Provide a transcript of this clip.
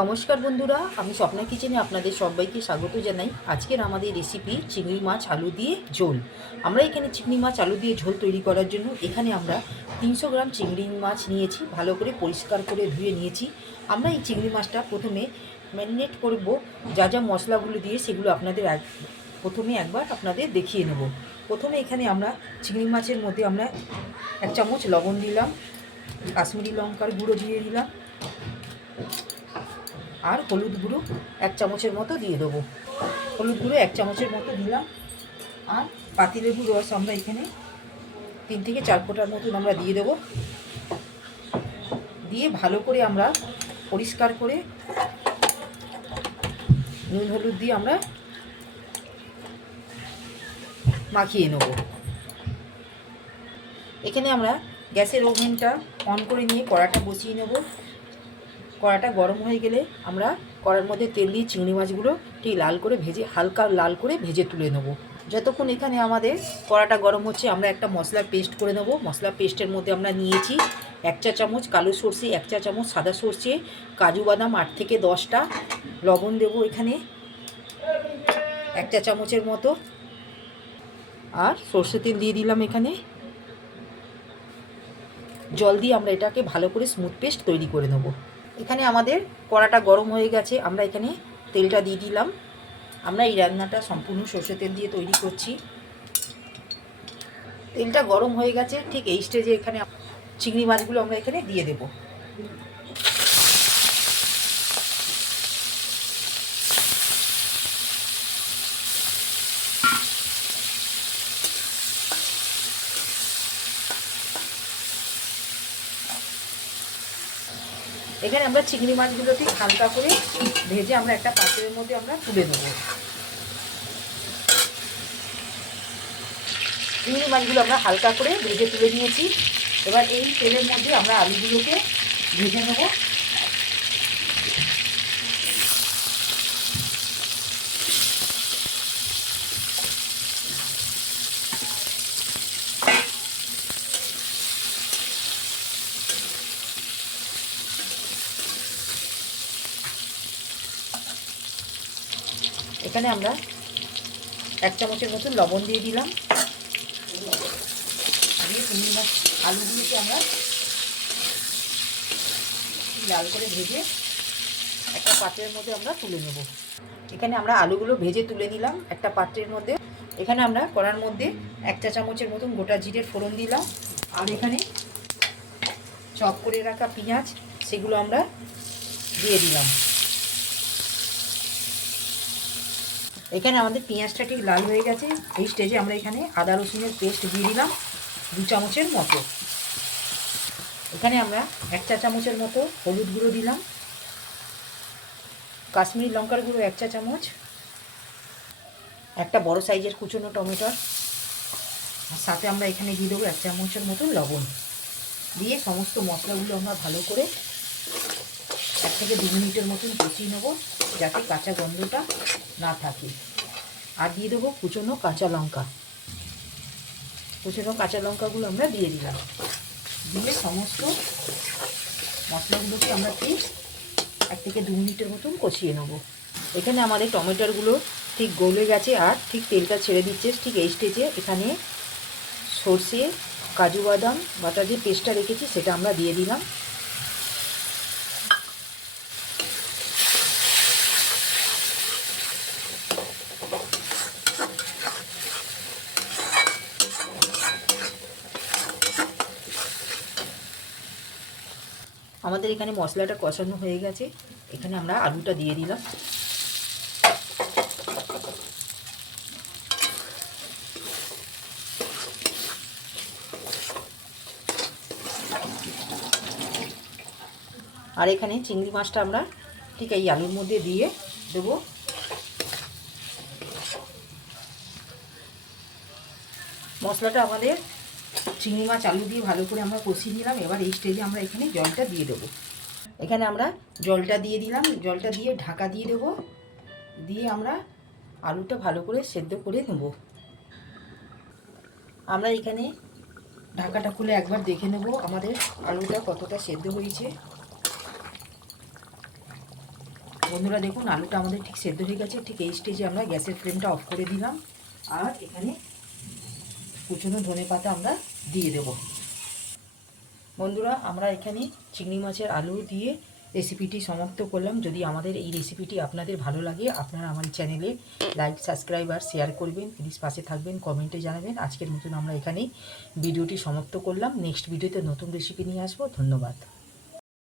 নমস্কার বন্ধুরা, আমি স্বপ্না কিচেনে আপনাদের সবাইকে স্বাগত জানাই। আজকের আমাদের রেসিপি চিংড়ি মাছ আলু দিয়ে ঝোল। আমরা এখানে চিংড়ি মাছ আলু দিয়ে ঝোল তৈরি করার জন্য এখানে আমরা 300 গ্রাম চিংড়ি মাছ নিয়েছি, ভালো করে পরিষ্কার করে ধুয়ে নিয়েছি। আমরা এই চিংড়ি মাছটা প্রথমে ম্যারিনেট করব, যা যা মশলাগুলো দিয়ে সেগুলো প্রথমে একবার আপনাদের দেখিয়ে নেব। প্রথমে এখানে আমরা চিংড়ি মাছের মধ্যে আমরা 1 চামচ লবণ দিলাম, কাশ্মীরি লঙ্কার গুঁড়ো দিয়ে দিলাম, আর হলুদ গুঁড়ো 1 চামচের মতো দিয়ে দেবো। হলুদ গুঁড়ো 1 চামচের মতো দিলাম। আর পাতিলেবুর রস আমরা এখানে 3 থেকে 4 ফোঁটার মতন আমরা দিয়ে দেবো। দিয়ে ভালো করে আমরা পরিষ্কার করে নুন হলুদ দিয়ে আমরা মাখিয়ে নেব। এখানে আমরা গ্যাসের ওভেনটা অন করে নিয়ে কড়াটা বসিয়ে নেব। কড়াটা গরম হয়ে গেলে আমরা কড়ার মধ্যে তেল দিয়ে চিংড়ি মাছগুলো ঠিক লাল করে ভেজে, হালকা লাল করে ভেজে তুলে নেব। যতক্ষণ এখানে আমাদের কড়াটা গরম হচ্ছে, আমরা একটা মশলার পেস্ট করে নেব। মশলা পেস্টের মধ্যে আমরা নিয়েছি 1 চা চামচ কালো সর্ষে, 1 চা চামচ সাদা সর্ষে, কাজু বাদাম 8 থেকে 10টা, লবণ দেব এখানে 1 চা চামচের মতো, আর সর্ষে তেল দিয়ে দিলাম। এখানে জল দিয়ে আমরা এটাকে ভালো করে স্মুথ পেস্ট তৈরি করে নেব। এখানে আমাদের কড়াটা গরম হয়ে গেছে, আমরা এখানে তেলটা দিয়ে দিলাম। আমরা এই রান্নাটা সম্পূর্ণ সর্ষে তেল দিয়ে তৈরি করছি। তেলটা গরম হয়ে গেছে, ঠিক এই স্টেজে এখানে চিংড়ি মাছগুলো আমরা এখানে দিয়ে দেব। এখানে আমরা চিংড়ি মাছগুলো ঠিক হালকা করে ভেজে আমরা একটা পাত্রের মধ্যে আমরা তুলে দেবো। চিংড়ি মাছগুলো আমরা হালকা করে ভেজে তুলে নিয়েছি। এবার এই তেলের মধ্যে আমরা আলুগুলোকে ভেজে নেব। এখানে আমরা 1 চামচের মতন লবণ দিয়ে দিলাম। দিয়ে চিংড়ি মাছ আলুগুলোকে আমরা লাল করে ভেজে একটা পাত্রের মধ্যে আমরা তুলে নেব। এখানে আমরা আলুগুলো ভেজে তুলে নিলাম একটা পাত্রের মধ্যে। এখানে আমরা কড়ার মধ্যে 1 চা চামচের মতন গোটা জিরের ফোড়ন দিলাম। আর এখানে চপ করে রাখা পেঁয়াজ, সেগুলো আমরা দিয়ে দিলাম। এখানে আমাদের পেঁয়াজটা ঠিক লাল হয়ে গেছে। এই স্টেজে আমরা এখানে আদা রসুনের পেস্ট দিয়ে দিলাম 2 চামচের মতো। এখানে আমরা 1 চা চামচের মতো হলুদ গুঁড়ো দিলাম, কাশ্মীরি লঙ্কার গুঁড়ো 1 চা চামচ, একটা বড় সাইজের কুচনো টমেটোর, আর সাথে আমরা এখানে দিয়ে দেবো 1 চামচের মতো লবণ। দিয়ে সমস্ত মশলাগুলো আমরা ভালো করে 1 থেকে 2 মিনিটের মতন কষিয়ে নেব, যাতে কাঁচা গন্ধটা না থাকে। আর দিয়ে দেবো কুচনো কাঁচা লঙ্কা। কুচনো কাঁচা লঙ্কাগুলো আমরা দিয়ে দিলাম। দিয়ে সমস্ত মশলাগুলোকে আমরা ঠিক 1 থেকে 2 মিনিটের মতন কষিয়ে নেব। এখানে আমাদের টমেটোগুলো ঠিক গলে গেছে আর ঠিক তেলটা ছেড়ে দিচ্ছে। ঠিক এই স্টেজে এখানে সর্ষে, কাজু বাদাম বাটা যে পেস্টটা রেখেছি সেটা আমরা দিয়ে দিলাম। আমাদের এখানে মশলাটা কষানো হয়ে গেছে। এখানে আমরা আলুটা দিয়ে দিলাম। আর এখানে চিংড়ি মাছটা আমরা ঠিক এই আলুর মধ্যে দিয়ে দেবো। মশলাটা আমাদের চিংড়ি মাছ আলু দিয়ে ভালো করে আমরা কষিয়ে নিলাম। এবার এই স্টেজে আমরা এখানে জলটা দিয়ে দেবো। এখানে আমরা জলটা দিয়ে দিলাম। জলটা দিয়ে ঢাকা দিয়ে দেবো। দিয়ে আমরা আলুটা ভালো করে সেদ্ধ করে নেব। আমরা এখানে ঢাকাটা খুলে একবার দেখে নেব আমাদের আলুটা কতটা সেদ্ধ হয়েছে। বন্ধুরা দেখুন আলুটা আমাদের ঠিক সেদ্ধ হয়ে গেছে। ঠিক এই স্টেজে আমরা গ্যাসের ফ্লেমটা অফ করে দিলাম। আর এখানে কুচনো ধনেপাতা আমরা দিয়ে দেব। বন্ধুরা আমরা এখানে চিংড়ি মাছের আলু দিয়ে রেসিপিটি সমাপ্ত করলাম। যদি আমাদের এই রেসিপিটি আপনাদের ভালো লাগে, আপনারা আমার চ্যানেলে লাইক, সাবস্ক্রাইব আর শেয়ার করবেন। প্লিজ পাশে থাকবেন, কমেন্টে জানাবেন। আজকের মতন আমরা এখানেই ভিডিওটি সমাপ্ত করলাম। নেক্সট ভিডিওতে নতুন রেসিপি নিয়ে আসবো। ধন্যবাদ।